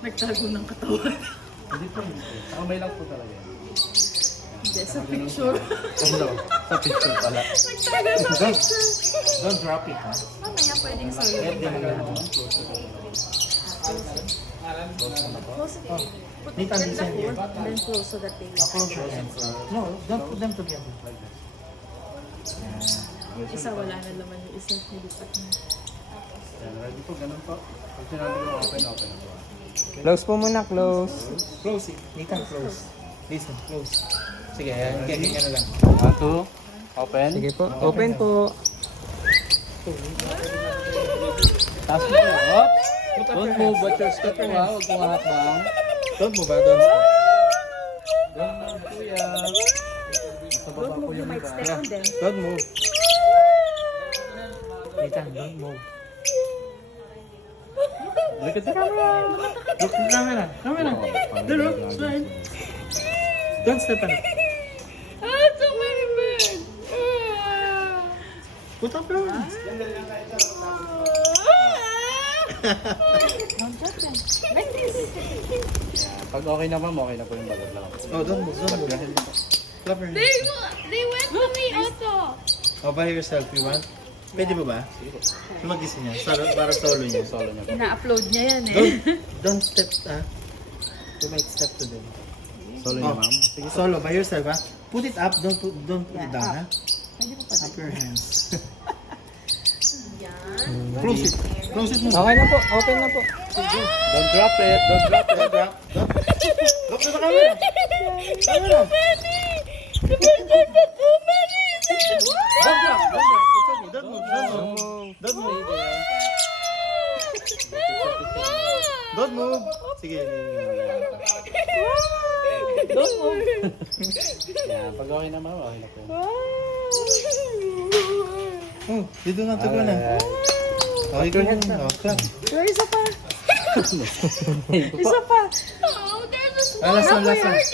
Nagtago ng katawan. Hindi po. Kamay lang po talaga. Hindi, sa picture. Ano? Sa picture pala. Nagtago ng picture. Don't drop it, ha? Mamaya pwedeng solo. Let them go. Close it. Put Nita, them listen here. and then close so that they... Close your hands. No, don't put them together. Like this. Isa wala na laman yung isa. Nilipat na. Yan, ready po, ganun po. Pag sinabi ko open na po. Close po muna, close. Close it. Nita, close. Listen, close. Sige, ayan. Ganyan na lang. 1, 2. Open. Sige po, open po. Taas mo po. Up. Don't move, but your step po ha. Huwag mong hakbang. Don't move ha, don't stop. Don't move po yan. Nasa baba po yung iba. Don't move. Nita, don't move. Look at the camera. Look at the camera. Camera. The rope. Slide. Don't step on it. Ah, it's a bird! Put up your hands. Don't drop them. Like this. Pag okay na ma'am, okay na po yung balot lang. Oh, don't move. Don't move. Clap your hands. They went to me also. Oh, by yourself, you want? Pwede ba ba? Mag-isa niya. Para solo niya. Solo niya. Ina-upload niya yan eh. Don't step, you might step to them. Solo niya, ma'am. Sige, solo, by yourself, ha? Put it up, don't put it down, ha? Pwede po Up your hands. yan. Close it. Close it mo. Okay na po, open na po. Don't drop it. Don't drop it. Don't drop. Drop na camera. Camera. Don't drop. Don't drop. It's okay. Don't move. Don't move. Don't move. Sige. Don't move. Yan. Pag okay na ma'am, okay na po. Oh, dito na tugo na. Okay ka na. Oh, clap. Pero isa pa. Isa pa. Oh, there's a small Last one, last one. part.